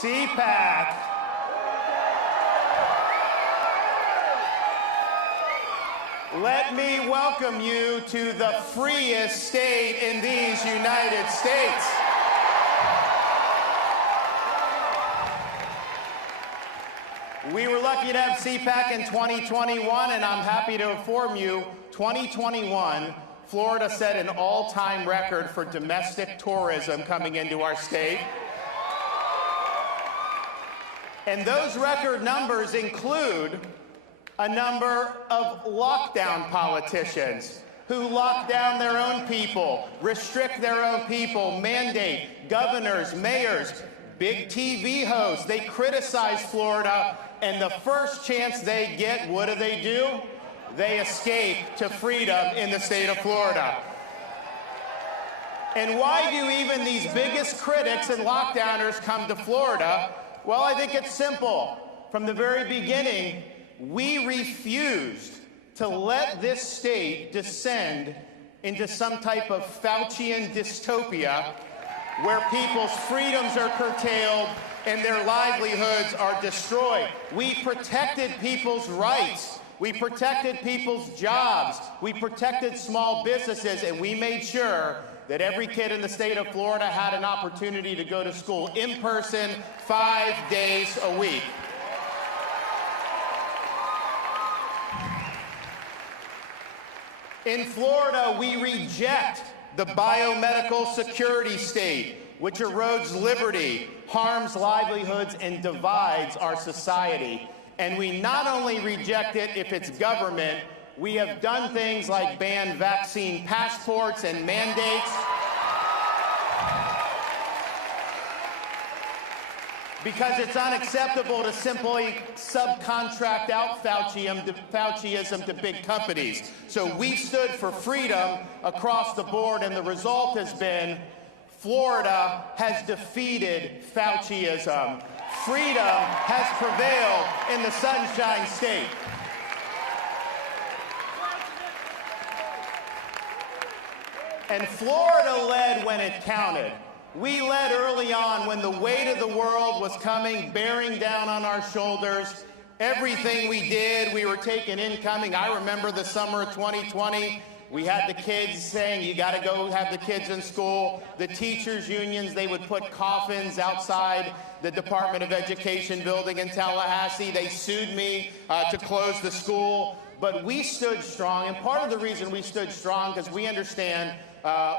CPAC. Let me welcome you to the freest state in these United States. We were lucky to have CPAC in 2021, and I'm happy to inform you, 2021, Florida set an all-time record for domestic tourism coming into our state. And those record numbers include a number of lockdown politicians who lock down their own people, restrict their own people, mandate governors, mayors, big TV hosts. They criticize Florida, and the first chance they get, what do? They escape to freedom in the state of Florida. And why do even these biggest critics and lockdowners come to Florida? Well, I think it's simple. From the very beginning, we refused to let this state descend into some type of Faucian dystopia where people's freedoms are curtailed and their livelihoods are destroyed. We protected people's rights. We protected people's jobs. We protected small businesses, and we made sure that every kid in the state of Florida had an opportunity to go to school in person 5 days a week. In Florida, we reject the biomedical security state, which erodes liberty, harms livelihoods, and divides our society. And we not only reject it if it's government, we have done things like ban vaccine passports and mandates because it's unacceptable to simply subcontract out Fauciism to big companies. So we stood for freedom across the board, and the result has been Florida has defeated Fauciism. Freedom has prevailed in the Sunshine State. And Florida led when it counted. We led early on when the weight of the world was coming, bearing down on our shoulders. Everything we did, we were taking incoming. I remember the summer of 2020. We had the kids saying, you got to go have the kids in school. The teachers' unions, they would put coffins outside the Department of Education building in Tallahassee. They sued me to close the school. But we stood strong, and part of the reason we stood strong because we understand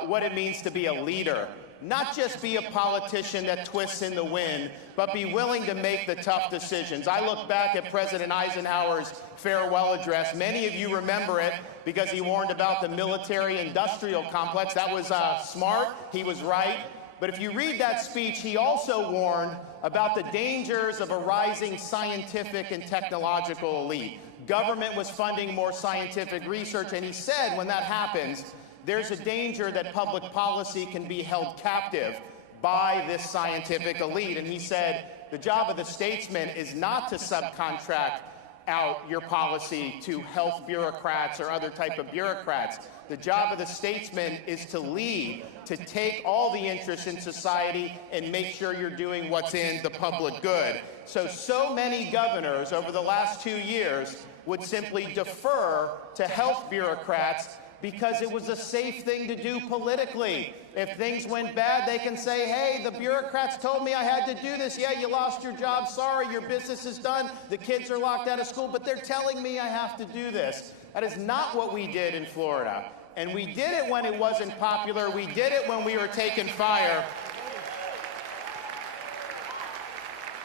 what it means to be a leader. Not just be a politician that twists in the wind, but be willing to make the tough decisions. I look back at President Eisenhower's farewell address. Many of you remember it because he warned about the military-industrial complex. That was smart. He was right. But if you read that speech, he also warned about the dangers of a rising scientific and technological elite. Government was funding more scientific research, and he said when that happens, there's a danger that public policy can be held captive by this scientific elite. And he said, the job of the statesman is not to subcontract out your policy to health bureaucrats or other type of bureaucrats. The job of the statesman is to lead, to take all the interests in society and make sure you're doing what's in the public good. So many governors over the last 2 years would simply defer to health bureaucrats because it was a safe thing to do politically. If things went bad, they can say, hey, the bureaucrats told me I had to do this. Yeah, you lost your job. Sorry, your business is done. The kids are locked out of school, but they're telling me I have to do this. That is not what we did in Florida. And we did it when it wasn't popular. We did it when we were taking fire.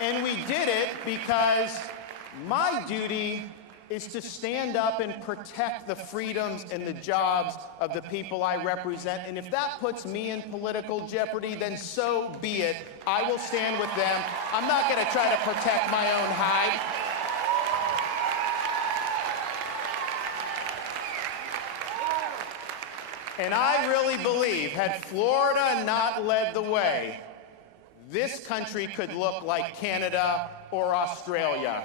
And we did it because my duty is to stand up and protect the freedoms and the jobs of the people I represent. And if that puts me in political jeopardy, then so be it. I will stand with them. I'm not going to try to protect my own hide. And I really believe, had Florida not led the way, this country could look like Canada or Australia.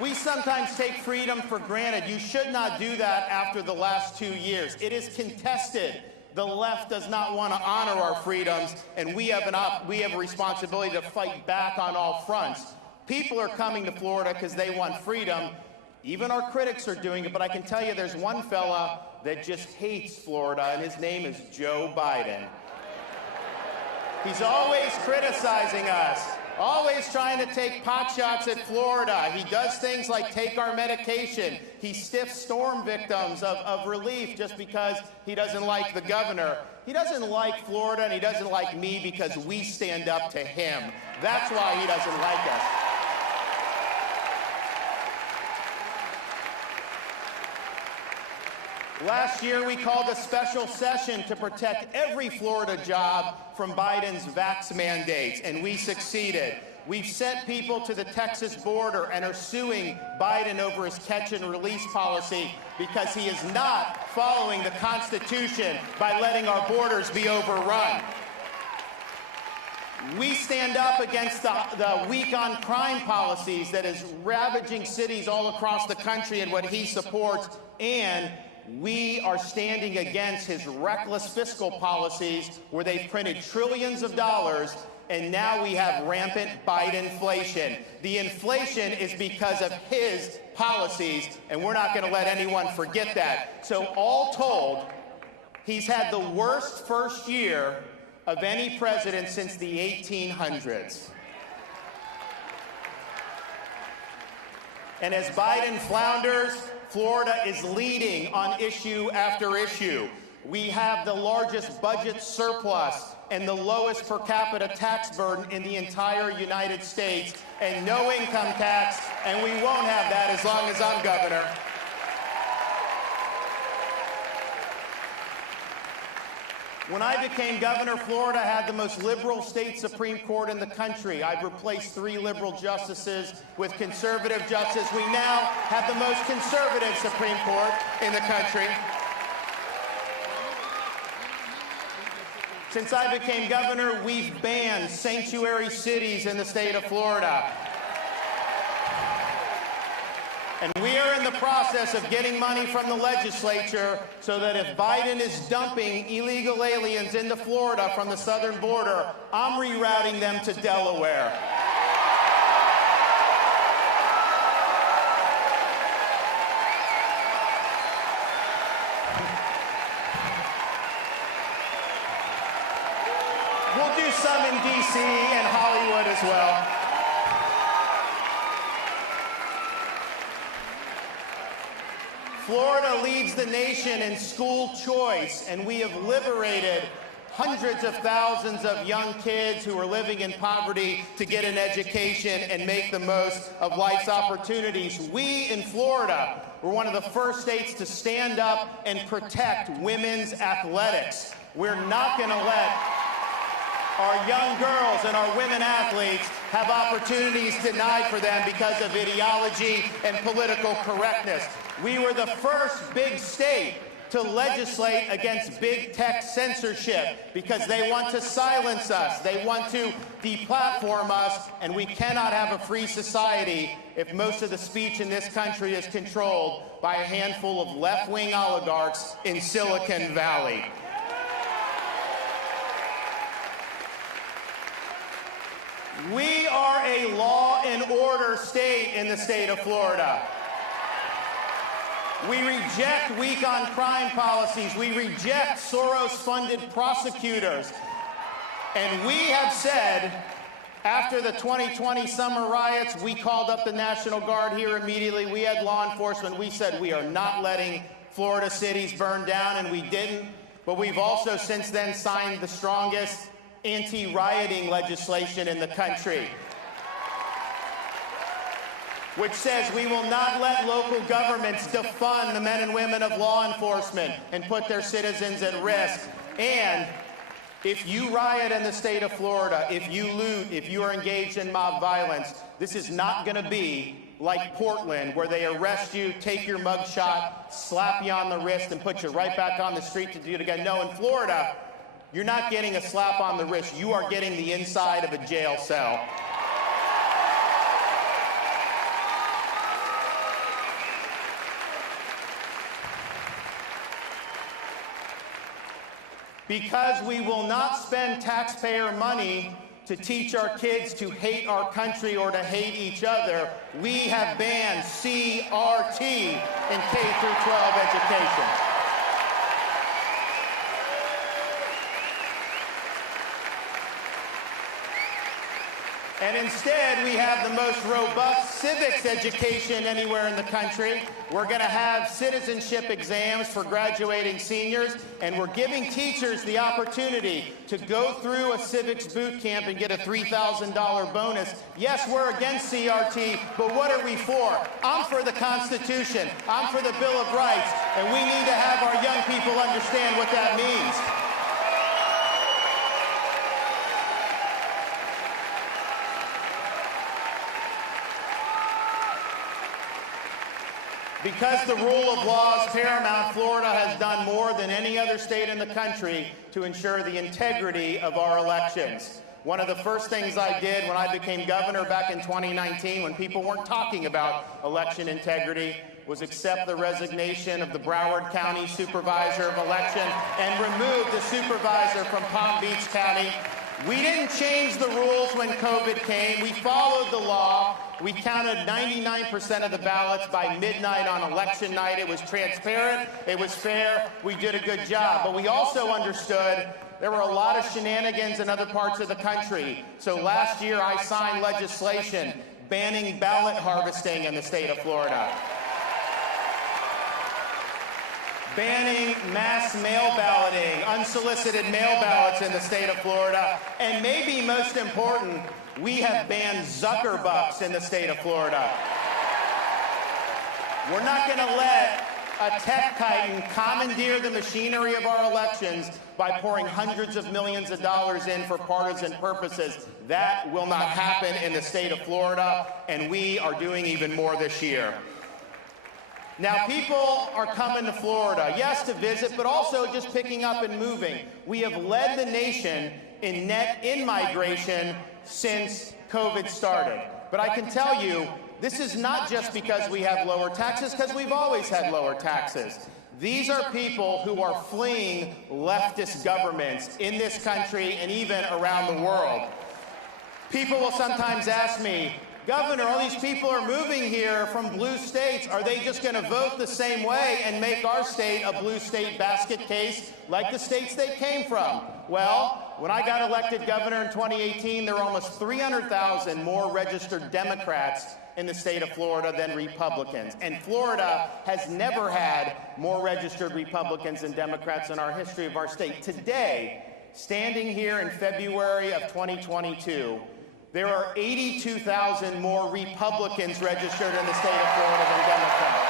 We sometimes take freedom for granted. You should not do that after the last 2 years. It is contested The left does not want to honor our freedoms, and we have a responsibility to fight back on all fronts. People are coming to Florida because they want freedom. Even our critics are doing it, but I can tell you there's one fella that just hates Florida, and his name is Joe Biden. He's always criticizing us, always trying to take potshots at Florida. He does things like take our medication. He stiffs storm victims of relief just because he doesn't like the governor. He doesn't like Florida, and he doesn't like me because we stand up to him. That's why he doesn't like us. Last year, we called a special session to protect every Florida job from Biden's vax mandates, and we succeeded. We've sent people to the Texas border and are suing Biden over his catch and release policy because he is not following the Constitution by letting our borders be overrun. We stand up against the weak on crime policies that is ravaging cities all across the country and what he supports, and we are standing against his reckless fiscal policies where they've printed trillions of dollars, and now we have rampant Biden-inflation. The inflation is because of his policies, and we're not going to let anyone forget that. So all told, he's had the worst first year of any president since the 1800s. And as Biden flounders, Florida is leading on issue after issue. We have the largest budget surplus and the lowest per capita tax burden in the entire United States, and no income tax, and we won't have that as long as I'm governor. When I became governor, Florida had the most liberal state Supreme Court in the country. I've replaced 3 liberal justices with conservative justices. We now have the most conservative Supreme Court in the country. Since I became governor, we've banned sanctuary cities in the state of Florida. And we are in the process of getting money from the legislature so that if Biden is dumping illegal aliens into Florida from the southern border, I'm rerouting them to Delaware. We'll do some in D.C. and Hollywood as well. Florida leads the nation in school choice, and we have liberated hundreds of thousands of young kids who are living in poverty to get an education and make the most of life's opportunities. We in Florida were one of the first states to stand up and protect women's athletics. We're not going to let our young girls and our women athletes have opportunities denied for them because of ideology and political correctness. We were the first big state to legislate against big tech censorship because they want to silence us. They want to deplatform us, and we cannot have a free society if most of the speech in this country is controlled by a handful of left-wing oligarchs in Silicon Valley. We are a law and order state in the state of Florida. We reject weak on crime policies. We reject Soros-funded prosecutors. And we have said, after the 2020 summer riots, we called up the National Guard here immediately. We had law enforcement. We said we are not letting Florida cities burn down, and we didn't. But we've also since then signed the strongest anti-rioting legislation in the country, which says we will not let local governments defund the men and women of law enforcement and put their citizens at risk. And if you riot in the state of Florida, if you loot, if you are engaged in mob violence, this is not going to be like Portland, where they arrest you, take your mugshot, slap you on the wrist, and put you right back on the street to do it again. No, in Florida, you're not getting a slap on the wrist. You are getting the inside of a jail cell. Because we will not spend taxpayer money to teach our kids to hate our country or to hate each other, we have banned CRT in K-12 education. And instead, we have the most robust civics education anywhere in the country. We're going to have citizenship exams for graduating seniors, and we're giving teachers the opportunity to go through a civics boot camp and get a $3,000 bonus. Yes, we're against CRT, but what are we for? I'm for the Constitution. I'm for the Bill of Rights, and we need to have our young people understand what that means. Because the rule of law is paramount, Florida has done more than any other state in the country to ensure the integrity of our elections. One of the first things I did when I became governor back in 2019, when people weren't talking about election integrity, was accept the resignation of the Broward County Supervisor of Election and remove the supervisor from Palm Beach County. We didn't change the rules when COVID came. We followed the law. We counted 99% of the ballots by midnight on election night. It was transparent. It was fair. We did a good job. But we also understood there were a lot of shenanigans in other parts of the country. So last year, I signed legislation banning ballot harvesting in the state of Florida, banning mass mail balloting, unsolicited mail ballots in the state of Florida, and maybe most important, we have banned Zuckerbucks in the state of Florida. We're not going to let a tech titan commandeer the machinery of our elections by pouring hundreds of millions of dollars in for partisan purposes. That will not happen in the state of Florida, and we are doing even more this year. Now, people are coming to Florida, yes, to visit, but also just picking up and moving. We have led the nation in net in-migration since COVID started. But I can tell you, this is not just because we have lower taxes, because we've always had lower taxes. These are people who are fleeing leftist governments in this country and even around the world. People will sometimes ask me, Governor, all these people are moving here from blue states. Are they just going to vote the same way and make our state a blue state basket case like the states they came from? Well, when I got elected governor in 2018, there were almost 300,000 more registered Democrats in the state of Florida than Republicans. And Florida has never had more registered Republicans and Democrats in our history of our state. Today, standing here in February of 2022, there are 82,000 more Republicans registered in the state of Florida than Democrats.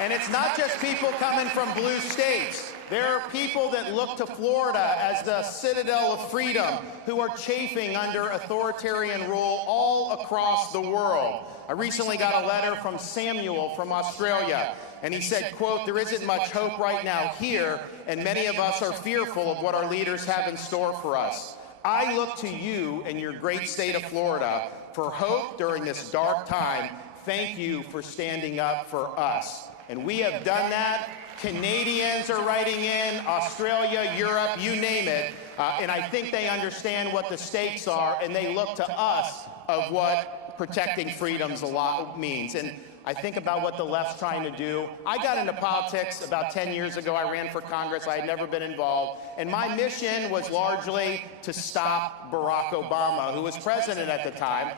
And it's not just people coming from blue states. There are people that look to Florida as the citadel of freedom who are chafing under authoritarian rule all across the world. I recently got a letter from Samuel from Australia, and he said, quote, "There isn't much hope right now here, and many of us are fearful of what our leaders have in store for us. I look to you and your great state of Florida for hope during this dark time. Thank you for standing up for us." And we have done that. Canadians are writing in, Australia, Europe, you name it. And I think they understand what the stakes are, and they look to us of what protecting freedoms a lot means. And I think about what the left's trying to do. I got into politics about 10 years ago. I ran for Congress. I had never been involved. And my mission was largely to stop Barack Obama, who was president at the time.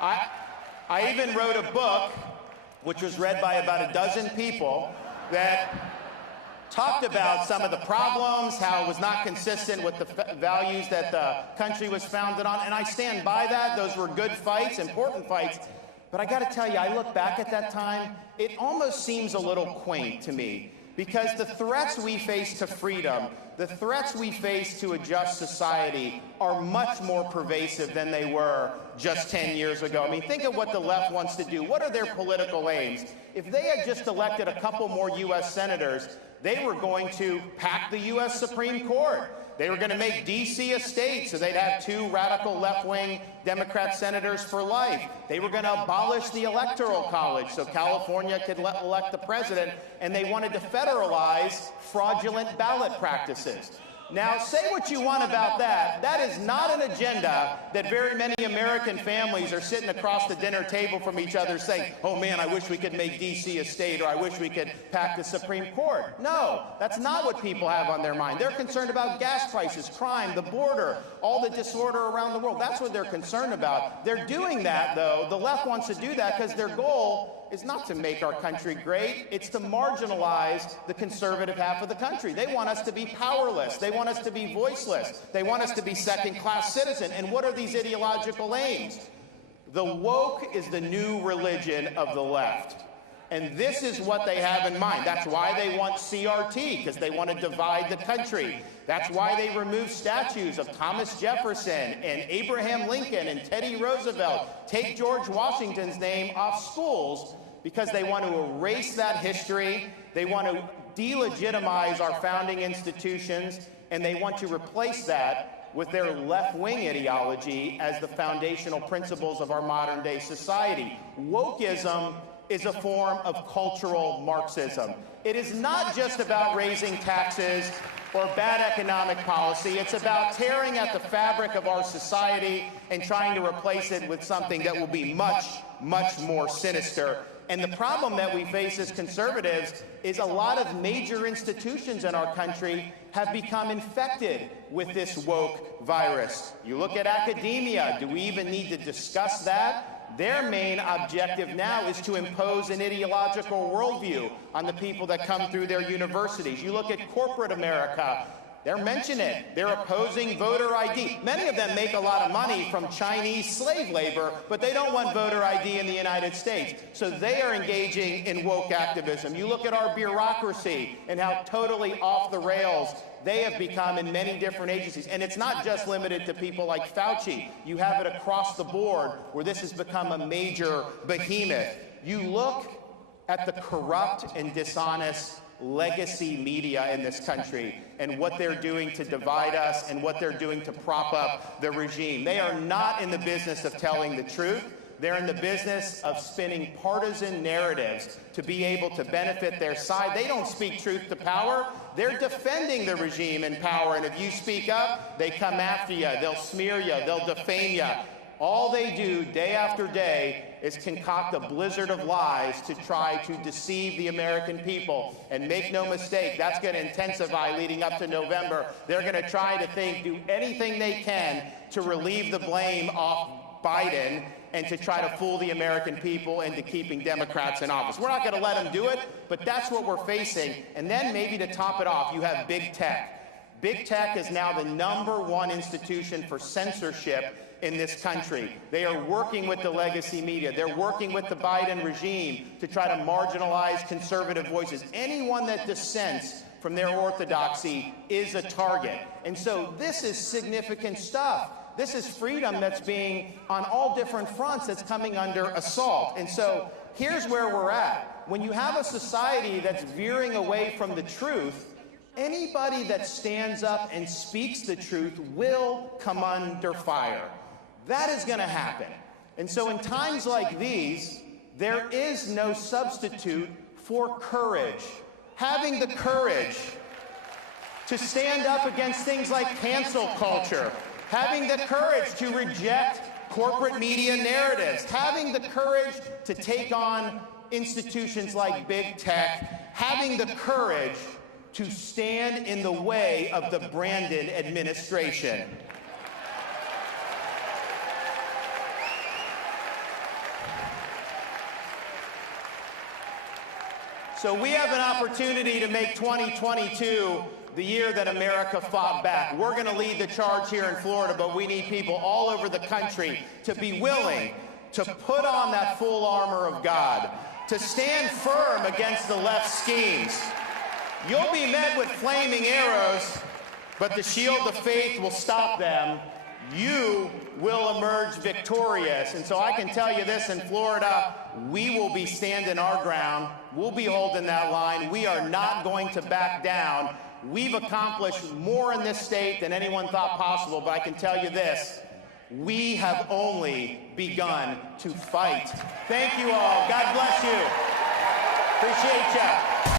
I even wrote a book, which was read by about a dozen people, that talked about some of the problems, how it was not consistent with the values that the country was founded on. And I stand by that. Those were good fights, important fights. But I got to tell you, I look back at that time, it almost seems a little quaint to me, because the threats we face to freedom, the threats we face to a just society are much more pervasive than they were just 10 years ago. I mean, think of what the left wants to do. What are their political aims? If they had just elected a couple more U.S. senators, they were going to pack the U.S. Supreme Court. They were going to make D.C. a state so they'd have 2 radical left-wing Democrat senators for life. They were going to abolish the Electoral College so California could elect the president, and they wanted to federalize fraudulent ballot practices. Now, say what you want about that. That is not an agenda that very many American families are sitting across the dinner table from each other saying, oh man, I wish we could make D.C. a state, or I wish we could pack the Supreme Court. No, that's not what people have on their mind. They're concerned about gas prices, crime, the border, all the disorder around the world. That's what they're concerned about. They're doing that, though. The left wants to do that because their goal is not to make our country great. It's to marginalize the conservative half of the country. They want us to be powerless. They want us to be voiceless. They want us to be second-class citizens. And what are these ideological aims? The woke is the new religion of the left. And this is what they have in mind. That's why they want CRT, because they want to divide the country. That's why they remove statues of Thomas Jefferson and Abraham Lincoln and Teddy Roosevelt, take George Washington's name off schools, because they want to erase that history. They want to delegitimize our founding institutions, and they want to replace that with their left-wing ideology as the foundational principles of our modern-day society. Wokeism is a form of cultural Marxism. It is not just about raising taxes or bad economic policy. It's about tearing at the fabric of our society and trying to replace it with something that will be much, much more sinister. And the problem that we face as conservatives is a lot of major institutions in our country have become infected with this woke virus. You look at academia. Do we even need to discuss that? Their main objective now is to impose an ideological worldview on the people that come through their universities. You look at corporate America. They're mentioning it. They're opposing voter ID. Many of them make a lot of money from Chinese slave labor, but they don't want voter ID in the United States. So they are engaging in woke activism. You look at our bureaucracy and how totally off the rails they have become in many different agencies. And it's not just limited to people like Fauci. You have it across the board where this has become a major behemoth. You look at the corrupt and dishonest legacy media in this country and what they're doing to divide us and what they're doing to prop up the regime. They are not in the business of telling the truth. They're in the business of spinning partisan narratives to be able to benefit their side. They don't speak truth to power. They're defending the regime in power. And if you speak up, they come after you. They'll smear you. They'll defame you. All they do day after day is concoct a blizzard of lies to try to deceive the American people. And make no mistake, that's going to intensify leading up to November. They're going to try to do anything they can to relieve the blame off Biden and to try to fool the American people into keeping Democrats in office. We're not going to let them do it, but that's what we're facing. And then maybe to top it off, you have big tech. Big tech is now the #1 institution for censorship in this country. They are working with the legacy media. They're working with the Biden regime to try to marginalize conservative voices. Anyone that dissents from their orthodoxy is a target. And so this is significant stuff. This is freedom that's being, on all different fronts, that's coming under assault. And so here's where we're at. When you have a society that's veering away from the truth, anybody that stands up and speaks the truth will come under fire. That is going to happen. And so in times like these, there is no substitute for courage. Having the courage to stand up against things like cancel culture, having the courage to reject corporate media narratives, having the courage to take on institutions like big tech, having the courage to stand in the way of the Brandon administration. So we have an opportunity to make 2022 the year that America fought back. We're going to lead the charge here in Florida, but we need people all over the country to be willing to put on that full armor of God, to stand firm against the left schemes. You'll be met with flaming arrows, but the shield of faith will stop them. You will emerge victorious. And so I can tell you this, in Florida, we will be standing our ground. We'll be holding that line. We are not going to back down. We've accomplished more in this state than anyone thought possible, but I can tell you this, we have only begun to fight. Thank you all. God bless you. Appreciate you.